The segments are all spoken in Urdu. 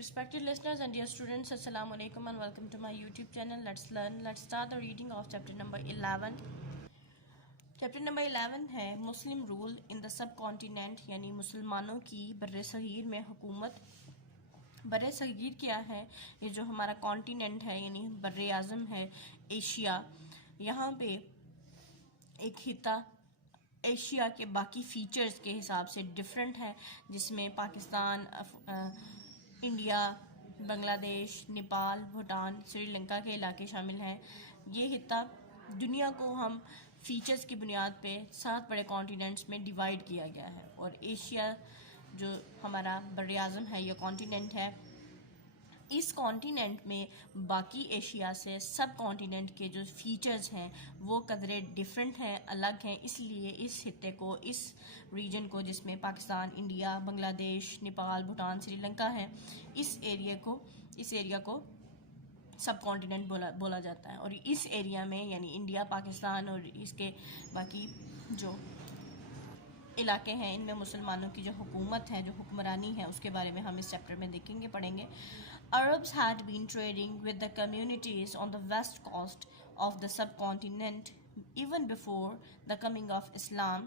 Respected listeners and dear students, Assalamu alaikum and welcome to my YouTube channel. Let's learn. Let's start the reading of chapter number 11. Chapter number 11 ہے مسلم role in the sub continent, یعنی مسلمانوں کی بر صغیر میں حکومت۔ بر صغیر کیا ہے؟ یہ جو ہمارا کانٹیننٹ ہے یعنی بر اعظم ہے ایشیا، یہاں پہ ایک خطہ ایشیا کے باقی فیچرز کے حساب سے ڈیفرنٹ ہے، جس میں پاکستان، انڈیا، بنگلہ دیش، نیپال، بھوٹان، سری لنکا کے علاقے شامل ہیں۔ یہ خطہ دنیا کو ہم فیچرز کی بنیاد پہ 7 بڑے کانٹیننٹس میں ڈیوائیڈ کیا گیا ہے، اور ایشیا جو ہمارا بر اعظم ہے یہ کانٹیننٹ ہے۔ اس کانٹیننٹ میں باقی ایشیا سے سب کانٹیننٹ کے جو فیچرز ہیں وہ قدرے ڈیفرنٹ ہیں، الگ ہیں، اس لیے اس خطے کو، اس ریجن کو جس میں پاکستان، انڈیا، بنگلہ دیش، نیپال، بھوٹان، سری لنکا ہے، اس ایریا کو سب کانٹیننٹ بولا جاتا ہے۔ اور اس ایریا میں یعنی انڈیا، پاکستان اور اس کے باقی جو علاقے ہیں، ان میں مسلمانوں کی جو حکومت ہے، جو حکمرانی ہے، اس کے بارے میں ہم اس چیپٹر میں دیکھیں گے، پڑھیں گے۔ Arabs had been trading with the communities on the west coast of the subcontinent even before the coming of Islam۔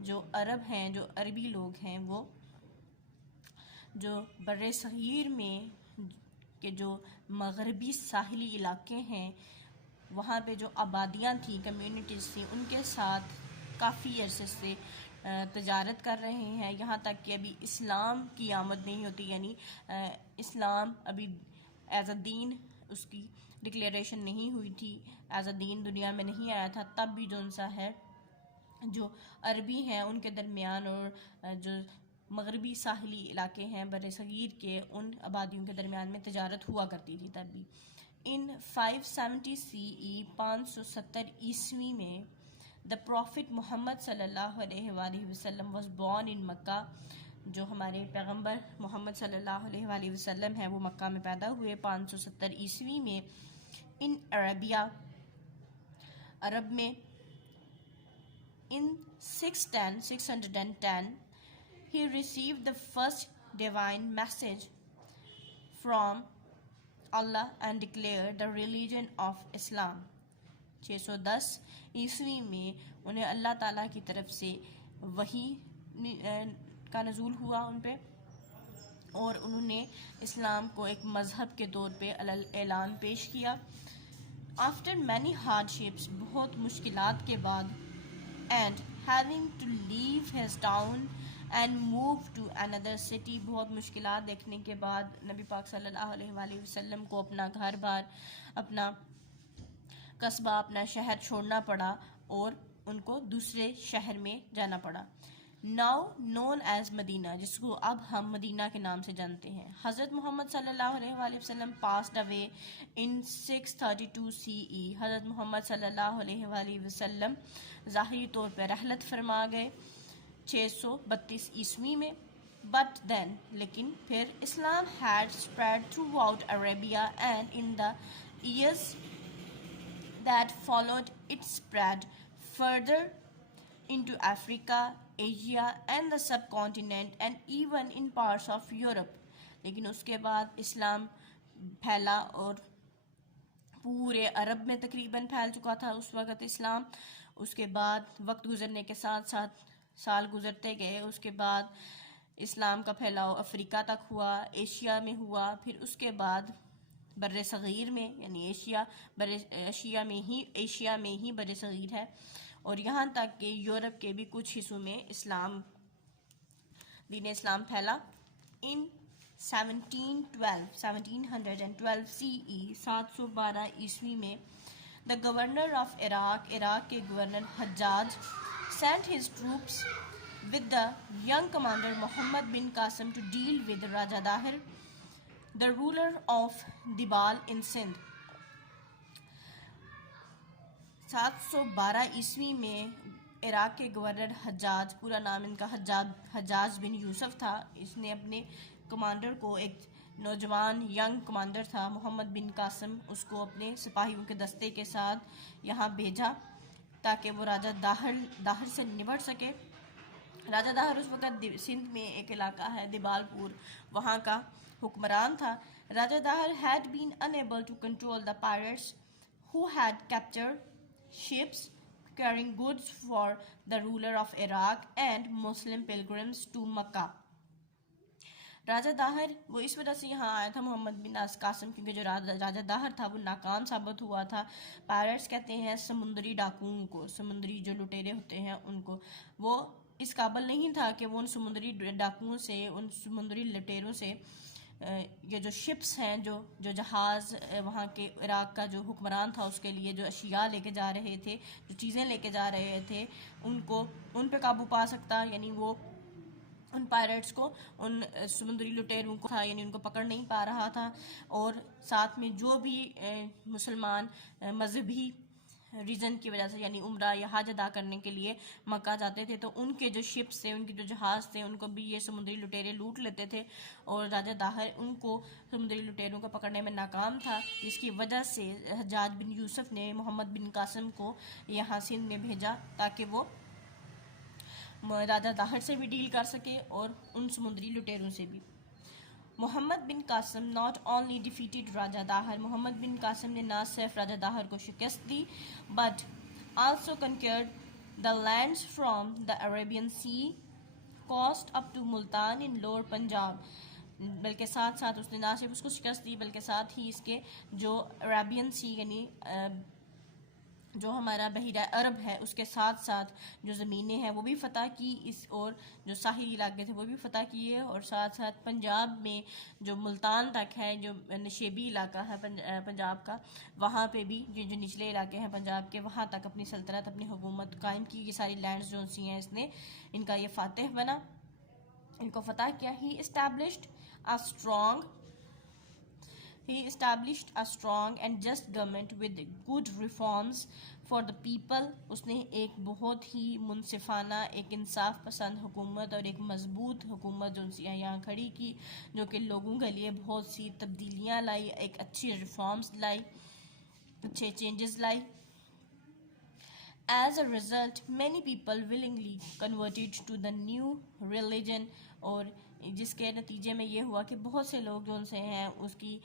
جو عرب ہیں، جو عربی لوگ ہیں، وہ جو بر صغیر میں کے جو مغربی ساحلی علاقے ہیں وہاں پہ جو آبادیاں تھیں، کمیونٹیز تھیں، ان کے ساتھ کافی عرصے سے تجارت کر رہے ہیں، یہاں تک کہ ابھی اسلام کی آمد نہیں ہوتی، یعنی اسلام ابھی ایز اے دین اس کی ڈکلیریشن نہیں ہوئی تھی، ایز اے دین دنیا میں نہیں آیا تھا، تب بھی جو ان سا ہے جو عربی ہیں ان کے درمیان اور جو مغربی ساحلی علاقے ہیں بر صغیر کے، ان آبادیوں کے درمیان میں تجارت ہوا کرتی تھی تب بھی۔ ان 570 CE 570 عیسوی میں The Prophet محمد صلی اللہ علیہ وآلہ وسلم was born in مکہ۔ جو ہمارے پیغمبر محمد صلی اللہ علیہ وآلہ وسلم ہیں وہ مکہ میں پیدا ہوئے 570 عیسوی میں۔ ان عربیہ، عرب میں، in 610 he received the first divine message from Allah and declared the religion of Islam۔ 610 عیسوی میں انہیں اللہ تعالیٰ کی طرف سے وحی کا نزول ہوا ان پہ، اور انہوں نے اسلام کو ایک مذہب کے طور پہ اعلان پیش کیا۔ آفٹر مینی ہارڈشپس، بہت مشکلات کے بعد، and having to leave his town and move to another city, بہت مشکلات دیکھنے کے بعد نبی پاک صلی اللہ علیہ وآلہ وسلم کو اپنا گھر بار، اپنا قصبہ، اپنا شہر چھوڑنا پڑا اور ان کو دوسرے شہر میں جانا پڑا۔ ناؤ نون ایز مدینہ، جس کو اب ہم مدینہ کے نام سے جانتے ہیں۔ حضرت محمد صلی اللہ علیہ وآلہ وسلم پاسڈ اوے ان 632 CE، حضرت محمد صلی اللہ علیہ وآلہ وسلم ظاہری طور پہ رحلت فرما گئے 632 عیسوی میں۔ بٹ دین، لیکن پھر، اسلام head spread through out Arabia and in the years that followed it spread further into Africa, Asia and the subcontinent and even in parts of Europe۔ لیکن اس کے بعد اسلام پھیلا اور پورے عرب میں تقریباً پھیل چکا تھا اس وقت اسلام۔ اس کے بعد وقت گزرنے کے ساتھ ساتھ سال گزرتے گئے، اس کے بعد اسلام کا پھیلاؤ افریقہ تک ہوا، ایشیا میں ہوا، پھر اس کے بعد بر صغیر میں، یعنی ایشیا میں ہی بر صغیر ہے، اور یہاں تک کہ یورپ کے بھی کچھ حصوں میں دین اسلام پھیلا۔ ان 1712 CE 712 عیسوی میں، دا گورنر آف عراق کے governor Hajjaj sent his troops with the young commander Muhammad bin Qasim to deal with Raja Dahir, the ruler of Debal in Sindh. 712 عیسوی میں عراق کے گورنر حجاج، پورا نام ان کا حجاج بن یوسف تھا، اس نے اپنے کمانڈر کو، ایک نوجوان ینگ کمانڈر تھا محمد بن قاسم، اس کو اپنے سپاہیوں کے دستے کے ساتھ یہاں بھیجا تاکہ وہ راجہ داہر سے نمٹ سکے راجہ داہر اس وقت سندھ میں ایک علاقہ ہے دیبالپور، وہاں کا حکمران تھا۔ راجہ Dahir had been unable to control the pirates who had captured ships carrying goods for the ruler of Iraq and Muslim pilgrims to Makkah۔ راجہ داہر وہ اس وجہ سے یہاں آیا تھا محمد بن قاسم، کیونکہ جو راجہ داہر تھا وہ ناکام ثابت ہوا تھا۔ پائرٹس کہتے ہیں سمندری ڈاکوؤں کو، سمندری جو لٹیرے ہوتے ہیں ان کو۔ وہ اس قابل نہیں تھا کہ وہ ان سمندری ڈاکوؤں سے، ان سمندری لٹیروں سے یہ جو شپس ہیں، جو جہاز وہاں کے عراق کا جو حکمران تھا اس کے لیے جو اشیاء لے کے جا رہے تھے، جو چیزیں لے کے جا رہے تھے، ان پہ قابو پا سکتا، یعنی وہ ان پائرٹس کو، ان سمندری لٹیروں کو تھا، یعنی ان کو پکڑ نہیں پا رہا تھا۔ اور ساتھ میں جو بھی مسلمان مذہبی ریزن کی وجہ سے، یعنی عمرہ یا حج ادا کرنے کے لیے مکہ جاتے تھے، تو ان کے جو شپس تھے، ان کے جو جہاز تھے، ان کو بھی یہ سمندری لٹیرے لوٹ لیتے تھے، اور راجہ داہر ان کو سمندری لٹیروں کو پکڑنے میں ناکام تھا، جس کی وجہ سے حجاج بن یوسف نے محمد بن قاسم کو یہاں سندھ میں بھیجا تاکہ وہ راجہ داہر سے بھی ڈیل کر سکے اور ان سمندری لٹیروں سے بھی۔ محمد bin Qasim not only defeated Raja Dahir, Muhammad bin Qasim نے نہ صرف راجہ داہر کو شکست دی but also conquered the lands from the Arabian Sea coast up to Multan in lower Punjab, بلکہ ساتھ ساتھ اس نے نہ صرف اس کو شکست دی بلکہ ساتھ ہی اس کے جو عربین سی، یعنی جو ہمارا بحیرہ عرب ہے، اس کے ساتھ ساتھ جو زمینیں ہیں وہ بھی فتح کی، اور جو ساحلی علاقے تھے وہ بھی فتح کیے، اور ساتھ ساتھ پنجاب میں جو ملتان تک ہے، جو نشیبی علاقہ ہے پنجاب کا، وہاں پہ بھی جو نچلے علاقے ہیں پنجاب کے، وہاں تک اپنی سلطنت، اپنی حکومت قائم کی۔ یہ ساری لینڈز جو سی ہیں اس نے ان کا یہ فاتح بنا، ان کو فتح کیا۔ He established a strong and just government with good reforms for the people۔ اس نے ایک بہت ہی منصفانہ، ایک انصاف پسند حکومت اور ایک مضبوط حکومت جو یہاں کھڑی کی، جو کہ لوگوں کے لیے بہت سی تبدیلیاں لائی، ایک اچھی ریفارمز لائی، اچھے چینجز لائی۔ As a result, many people willingly converted to the new religion، اور جس کے نتیجے میں یہ ہوا کہ بہت سے لوگ جو ان سے ہیں اس کی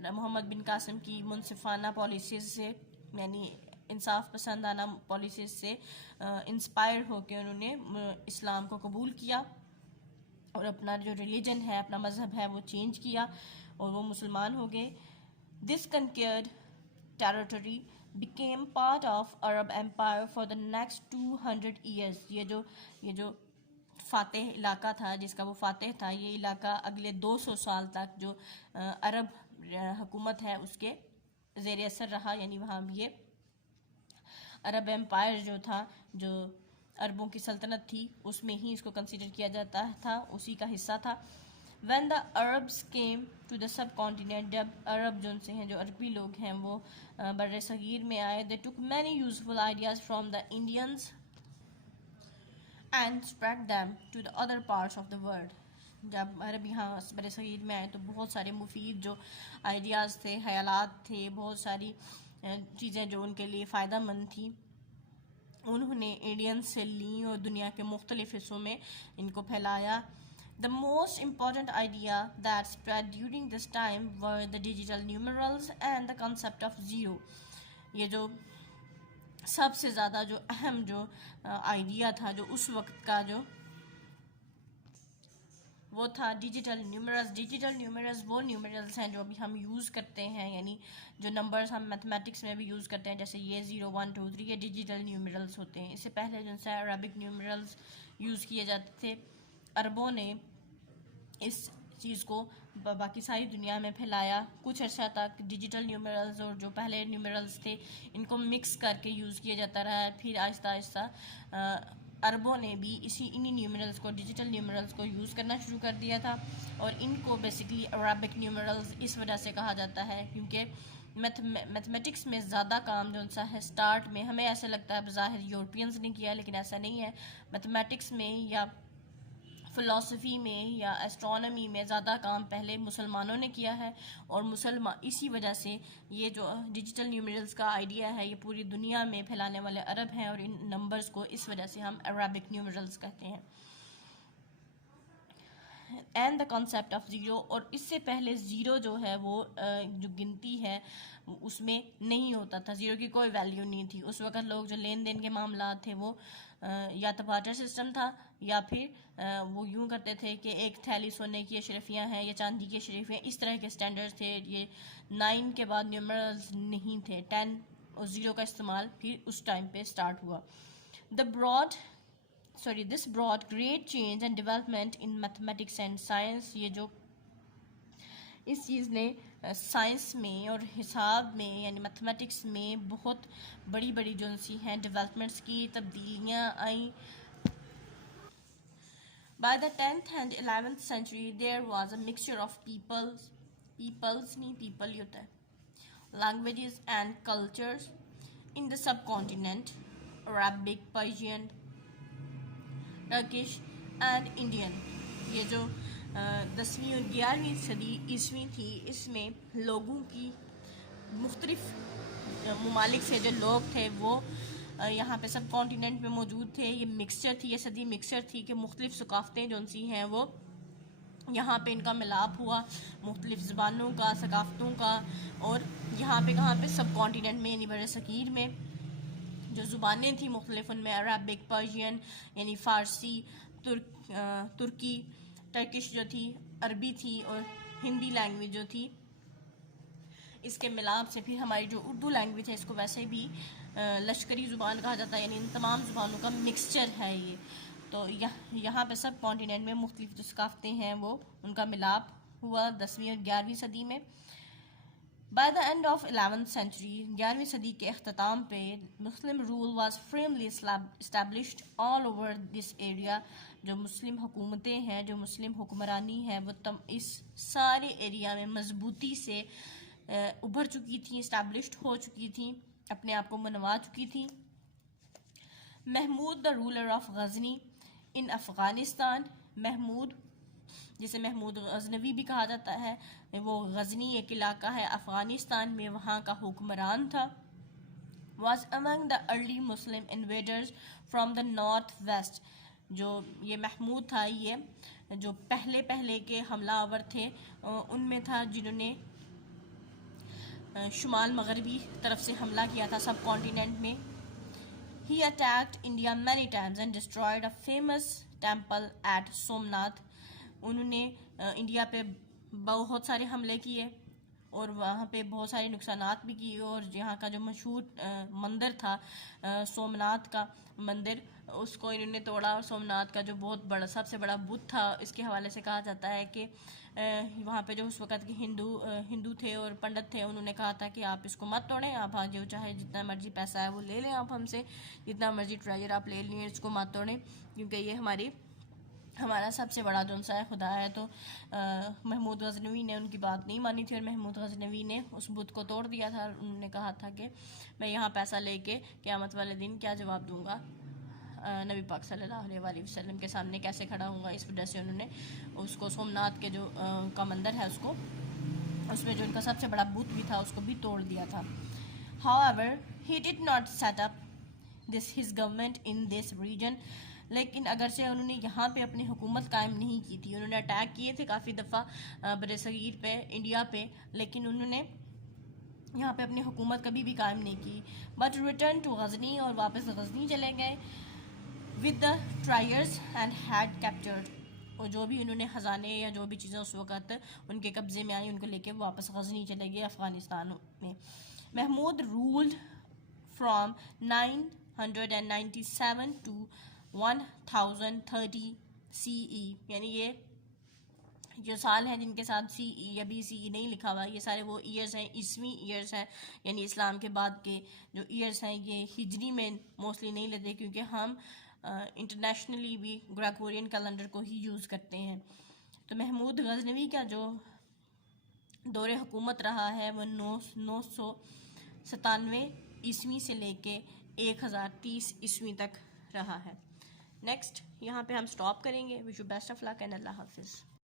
محمد بن قاسم کی منصفانہ پالیسیز سے، یعنی انصاف پسندانہ پالیسیز سے انسپائر ہو کے انہوں نے اسلام کو قبول کیا اور اپنا جو ریلیجن ہے، اپنا مذہب ہے وہ چینج کیا اور وہ مسلمان ہو گئے۔ This conquered territory became part of Arab Empire for the next 200 years۔ یہ جو فاتح علاقہ تھا، جس کا وہ فاتح تھا، یہ علاقہ اگلے 200 سال تک جو عرب حکومت ہے اس کے زیر اثر رہا، یعنی وہاں بھی یہ عرب امپائر جو تھا، جو عربوں کی سلطنت تھی، اس میں ہی اس کو کنسیڈر کیا جاتا تھا، اسی کا حصہ تھا۔ When the Arabs came to the subcontinent، جب عرب جو سے ہیں، جو عربی لوگ ہیں، وہ بر صغیر میں آئے، they took many useful ideas from the Indians and spread them to the other parts of the world۔ جب عرب یہاں بر صغیر میں آئے تو بہت سارے مفید جو آئیڈیاز تھے، خیالات تھے، بہت ساری چیزیں جو ان کے لیے فائدہ مند تھیں، انہوں نے انڈین سے لیں اور دنیا کے مختلف حصوں میں ان کو پھیلایا۔ The most important idea that spread during this time were the digital numerals and the concept of zero۔ یہ جو سب سے زیادہ جو اہم جو آئیڈیا تھا جو اس وقت کا جو وہ تھا ڈیجیٹل نیومرلز۔ ڈیجیٹل نیومرلز وہ نیومرلز ہیں جو ابھی ہم یوز کرتے ہیں، یعنی جو نمبرز ہم میتھمیٹکس میں بھی یوز کرتے ہیں، جیسے یہ 0 1 2 3، یہ ڈیجیٹل نیومرلز ہوتے ہیں۔ اس سے پہلے جو ہے عربک نیومرلز یوز کیے جاتے تھے۔ عربوں نے اس چیز کو باقی ساری دنیا میں پھیلایا۔ کچھ عرصہ تک ڈیجیٹل نیومرلز اور جو پہلے نیومرلز تھے ان کو مکس کر کے یوز کیا جاتا رہا ہے، پھر آہستہ آہستہ عربوں نے بھی انہی نیومرلز کو، ڈیجیٹل نیومرلز کو یوز کرنا شروع کر دیا تھا، اور ان کو بیسکلی عربک نیومرلز اس وجہ سے کہا جاتا ہے کیونکہ میتھمیٹکس میں زیادہ کام جو سا ہے سٹارٹ میں ہمیں ایسا لگتا ہے بظاہر یورپینز نے کیا، لیکن ایسا نہیں ہے۔ میتھمیٹکس میں یا فلسفی میں یا اسٹرانومی میں زیادہ کام پہلے مسلمانوں نے کیا ہے، اور اسی وجہ سے یہ جو ڈیجیٹل نیومرلز کا آئیڈیا ہے یہ پوری دنیا میں پھیلانے والے عرب ہیں، اور ان نمبرز کو اس وجہ سے ہم عربک نیومرلز کہتے ہیں. And the concept of zero, اور اس سے پہلے زیرو جو ہے وہ جو گنتی ہے اس میں نہیں ہوتا تھا، زیرو کی کوئی ویلیو نہیں تھی. اس وقت لوگ جو لین دین کے معاملات تھے وہ یا تو بارٹر سسٹم تھا، یا پھر وہ یوں کرتے تھے کہ ایک تھیلی سونے کی اشرفیاں ہیں یا چاندی کی اشرفیاں، اس طرح کے سٹینڈرڈ تھے. یہ 9 کے بعد نیومرلز نہیں تھے، 10 اور 0 کا استعمال پھر اس ٹائم پہ سٹارٹ ہوا. This brought great change and development in mathematics and science. یہ جو اس چیز نے سائنس میں اور حساب میں یعنی میتھمیٹکس میں بہت بڑی بڑی جو سی ہیں ڈیولپمنٹس کی، تبدیلیاں آئیں. By the 10th and 11th century there was a mixture of people ہوتا ہے, languages and cultures in the subcontinent. Arabic, Persian, Turkish and Indian. یہ جو 10ویں اور 11ویں صدی عیسوی تھی، اس میں لوگوں کی مختلف ممالک سے جو لوگ تھے وہ یہاں پہ سب کانٹیننٹ میں موجود تھے. یہ مکسچر تھی، یہ صدی مکسچر تھی کہ مختلف ثقافتیں جو سی ہیں وہ یہاں پہ ان کا ملاپ ہوا، مختلف زبانوں کا، ثقافتوں کا. اور یہاں پہ کہاں پہ سب کانٹیننٹ میں یعنی بر صغیر میں جو زبانیں تھیں مختلف، ان میں عربک، پرشین یعنی فارسی، ترکی، ٹرکش جو تھی، عربی تھی، اور ہندی لینگویج جو تھی. اس کے ملاپ سے پھر ہماری جو اردو لینگویج ہے اس کو ویسے بھی لشکری زبان کہا جاتا ہے، یعنی ان تمام زبانوں کا مکسچر ہے یہ. تو یہاں پہ سب کانٹیننٹ میں مختلف جو ثقافتیں ہیں وہ ان کا ملاپ ہوا 10ویں اور 11ویں صدی میں. By the end of 11th century, 11ویں صدی کے اختتام پہ Muslim rule was firmly established all over this area. جو مسلم حکومتیں ہیں، جو مسلم حکمرانی ہے، وہ اس سارے ایریا میں مضبوطی سے ابھر چکی تھیں، اسٹیبلشڈ ہو چکی تھیں، اپنے آپ کو منوا چکی تھیں. Mahmood the ruler of Ghazni in Afghanistan, Mahmood جسے محمود غزنوی بھی کہا جاتا ہے، وہ غزنی ایک علاقہ ہے افغانستان میں، وہاں کا حکمران تھا. was among the early Muslim invaders from the north west. جو یہ محمود تھا، یہ جو پہلے کے حملہ آور تھے ان میں تھا جنہوں نے شمال مغربی طرف سے حملہ کیا تھا سب کانٹیننٹ میں. He attacked India many times and destroyed a famous temple at Somnath. انہوں نے انڈیا پہ بہت سارے حملے کیے اور وہاں پہ بہت سارے نقصانات بھی کیے، اور یہاں کا جو مشہور مندر تھا سومناتھ کا مندر، اس کو انہوں نے توڑا. اور سومناتھ کا جو بہت بڑا سب سے بڑا بت تھا، اس کے حوالے سے کہا جاتا ہے کہ وہاں پہ جو اس وقت کے ہندو تھے اور پنڈت تھے، انہوں نے کہا تھا کہ آپ اس کو مت توڑیں، آپ آگے چاہے جتنا مرضی پیسہ ہے وہ لے لیں، آپ ہم سے جتنا مرضی ٹریجر آپ لے لیں، اس کو مت توڑیں کیونکہ یہ ہمارا سب سے بڑا جون سا ہے خدا ہے. تو محمود غزنوی نے ان کی بات نہیں مانی تھی، اور محمود غزنوی نے اس بت کو توڑ دیا تھا. انہوں نے کہا تھا کہ میں یہاں پیسہ لے کے قیامت والے دن کیا جواب دوں گا، نبی پاک صلی اللہ علیہ وسلم کے سامنے کیسے کھڑا ہوں گا. اس وجہ سے انہوں نے اس کو سومناتھ کے جو کا مندر ہے اس میں جو ان کا سب سے بڑا بت بھی تھا اس کو بھی توڑ دیا تھا. However, he did not set up his government in this region. لیکن اگرچہ انہوں نے یہاں پہ اپنی حکومت قائم نہیں کی تھی، انہوں نے اٹیک کیے تھے کافی دفعہ بر صغیر پہ، انڈیا پہ، لیکن انہوں نے یہاں پہ اپنی حکومت کبھی بھی قائم نہیں کی. بٹ ریٹرن ٹو غزنی، اور واپس غزنی چلے گئے. With the triers and head captured, اور جو بھی انہوں نے خزانے یا جو بھی چیزیں اس وقت ان کے قبضے میں آئی ان کو لے کے واپس غزنی چلے گئے افغانستان میں. Mahmud ruled from 997 to 1030 CE، یعنی یہ جو سال ہیں جن کے ساتھ CE یا BCE نہیں لکھا ہوا، یہ سارے وہ ایئرز ہیں، عیسوی ایئرز ہیں، یعنی اسلام کے بعد کے جو ایئرز ہیں. یہ ہجری میں موسٹلی نہیں لیتے کیونکہ ہم انٹرنیشنلی بھی گریگورین کیلنڈر کو ہی یوز کرتے ہیں. تو محمود غزنوی کا جو دور حکومت رہا ہے وہ 997 عیسوی سے لے کے 1030 عیسوی تک رہا ہے. نیکسٹ یہاں پہ ہم سٹاپ کریں گے. Wish you best of luck and اللہ حافظ.